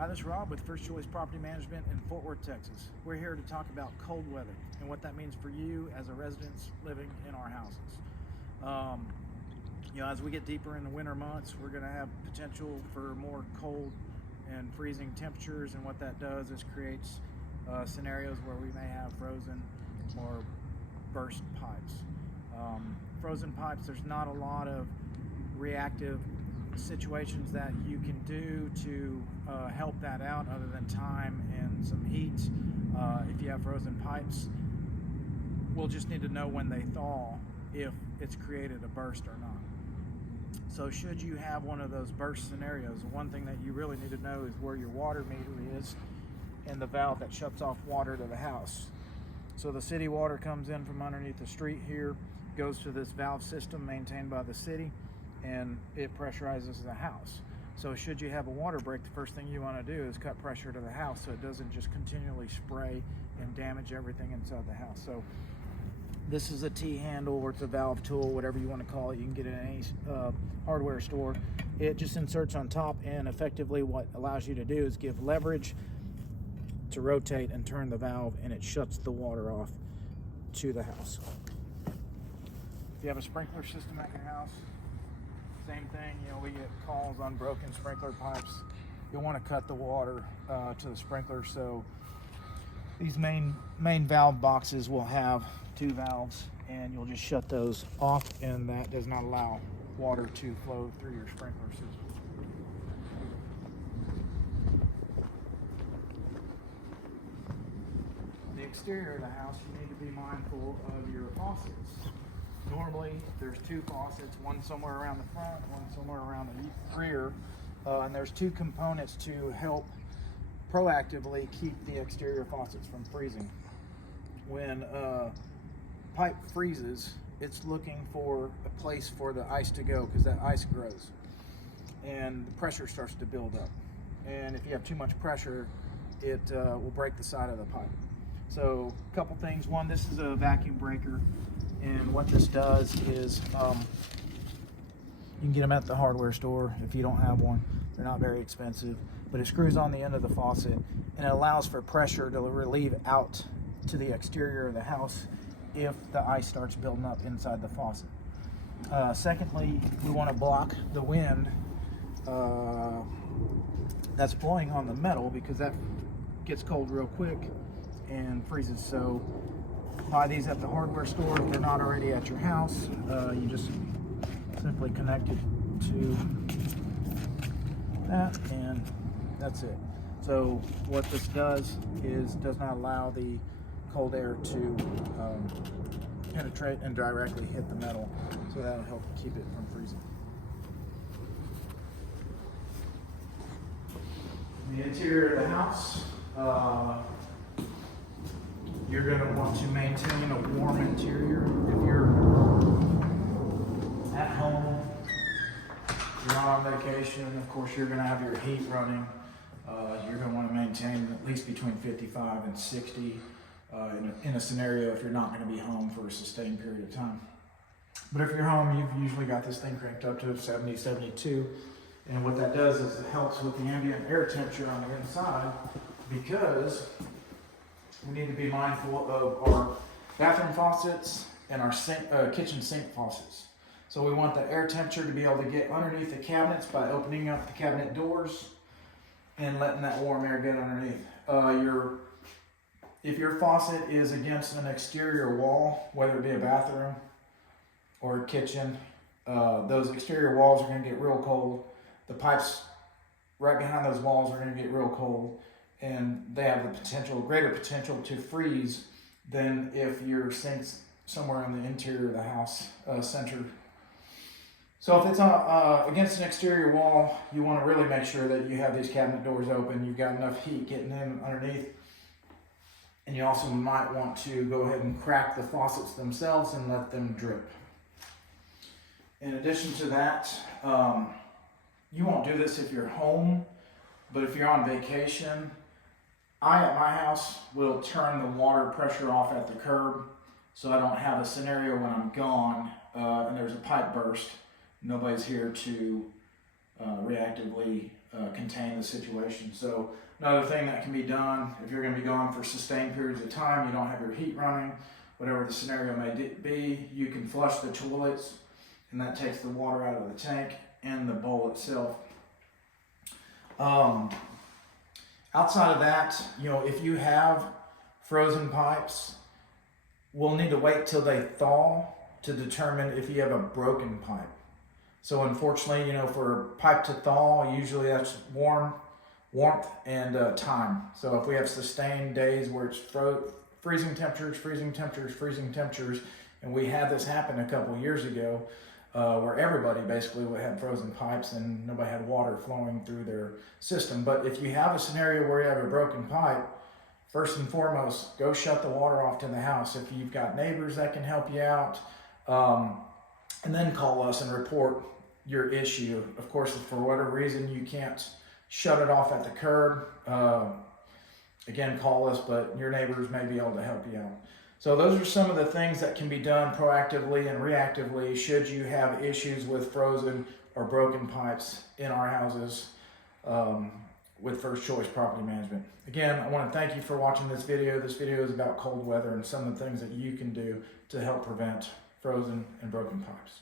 Hi, this is Rob with First Choice Property Management in Fort Worth, Texas. We're here to talk about cold weather and what that means for you as a resident living in our houses. As we get deeper in the winter months, we're going to have potential for more cold and freezing temperatures, and what that does is creates scenarios where we may have frozen or burst pipes. Frozen pipes, there's not a lot of reactive situations that you can do to help that out other than time and some heat. If you have frozen pipes, we'll just need to know when they thaw if it's created a burst or not. So should you have one of those burst scenarios, the one thing that you really need to know is where your water meter is and the valve that shuts off water to the house. So the city water comes in from underneath the street here, goes to this valve system maintained by the city, and it pressurizes the house. So should you have a water break, the first thing you want to do is cut pressure to the house so it doesn't just continually spray and damage everything inside the house. So this is a T-handle, or it's a valve tool, whatever you want to call it. You can get it in any hardware store. It just inserts on top, and effectively what allows you to do is give leverage to rotate and turn the valve, and it shuts the water off to the house. If you have a sprinkler system at your house, same thing. We get calls on broken sprinkler pipes. You'll want to cut the water to the sprinkler. So these main valve boxes will have two valves, and you'll just shut those off, and that does not allow water to flow through your sprinkler system. The exterior of the house, you need to be mindful of your faucets. Normally, there's two faucets, one somewhere around the front, one somewhere around the rear, and there's two components to help proactively keep the exterior faucets from freezing. When pipe freezes, it's looking for a place for the ice to go, because that ice grows and the pressure starts to build up. And if you have too much pressure, it will break the side of the pipe. So a couple things. One, this is a vacuum breaker. And what this does is, you can get them at the hardware store if you don't have one. They're not very expensive, but it screws on the end of the faucet, and it allows for pressure to relieve out to the exterior of the house if the ice starts building up inside the faucet. Secondly, we want to block the wind that's blowing on the metal, because that gets cold real quick and freezes. So buy these at the hardware store. If they're not already at your house, you just simply connect it to that, and that's it. So what this does is does not allow the cold air to penetrate and directly hit the metal, so that'll help keep it from freezing. The interior of the house, you're going to want to maintain a warm interior. If you're at home, you're not on vacation, of course you're going to have your heat running. You're going to want to maintain at least between 55 and 60 in a scenario if you're not going to be home for a sustained period of time. But if you're home, you've usually got this thing cranked up to 70, 72. And what that does is it helps with the ambient air temperature on the inside, because we need to be mindful of our bathroom faucets and our kitchen sink faucets. So we want the air temperature to be able to get underneath the cabinets by opening up the cabinet doors and letting that warm air get underneath. If your faucet is against an exterior wall, whether it be a bathroom or a kitchen, those exterior walls are going to get real cold. The pipes right behind those walls are going to get real cold, and they have the greater potential to freeze than if your sink's somewhere in the interior of the house, centered. So if it's against an exterior wall, you want to really make sure that you have these cabinet doors open, you've got enough heat getting in underneath, and you also might want to go ahead and crack the faucets themselves and let them drip. In addition to that, you won't do this if you're home, but if you're on vacation, at my house, will turn the water pressure off at the curb, so I don't have a scenario when I'm gone and there's a pipe burst. Nobody's here to reactively contain the situation. So another thing that can be done, if you're going to be gone for sustained periods of time, you don't have your heat running, whatever the scenario may be, you can flush the toilets, and that takes the water out of the tank and the bowl itself. Outside of that, if you have frozen pipes, we'll need to wait till they thaw to determine if you have a broken pipe. So unfortunately, for a pipe to thaw, usually that's warmth and time. So if we have sustained days where it's freezing temperatures, and we had this happen a couple years ago, where everybody basically had frozen pipes and nobody had water flowing through their system. But if you have a scenario where you have a broken pipe, first and foremost, go shut the water off to the house. If you've got neighbors that can help you out, and then call us and report your issue. Of course, if for whatever reason you can't shut it off at the curb, again, call us, but your neighbors may be able to help you out. So those are some of the things that can be done proactively and reactively should you have issues with frozen or broken pipes in our houses with First Choice Property Management. Again, I want to thank you for watching this video. This video is about cold weather and some of the things that you can do to help prevent frozen and broken pipes.